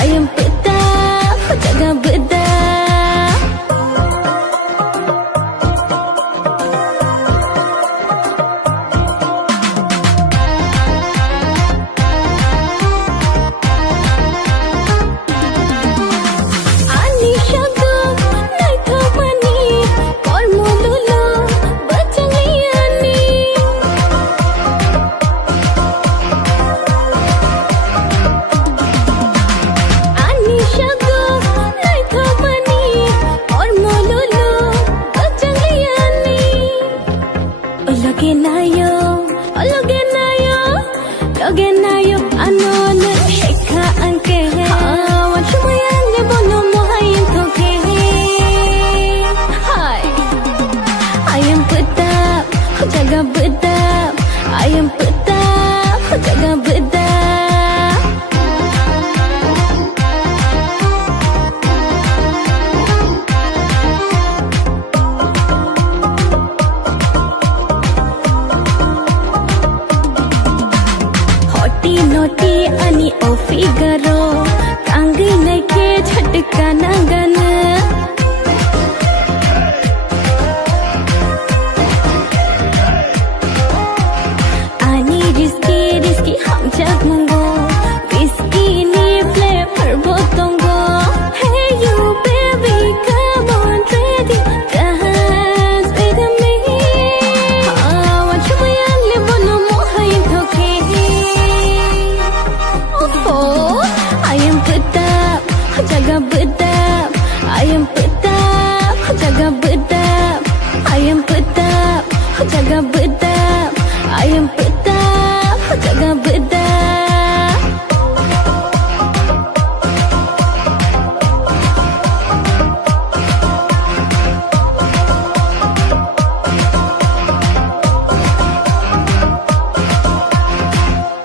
ayam pwtap, jaga pwtap. Loge nayo, ano na sheka angke. Wan shumayan de bono mo hayam thoke. Hi, ayam pwtap, jaga pwtap. Ayam pwtap, jaga pwtap. Naughty अनि ओ फिगरो कांगी नके झटका नंगन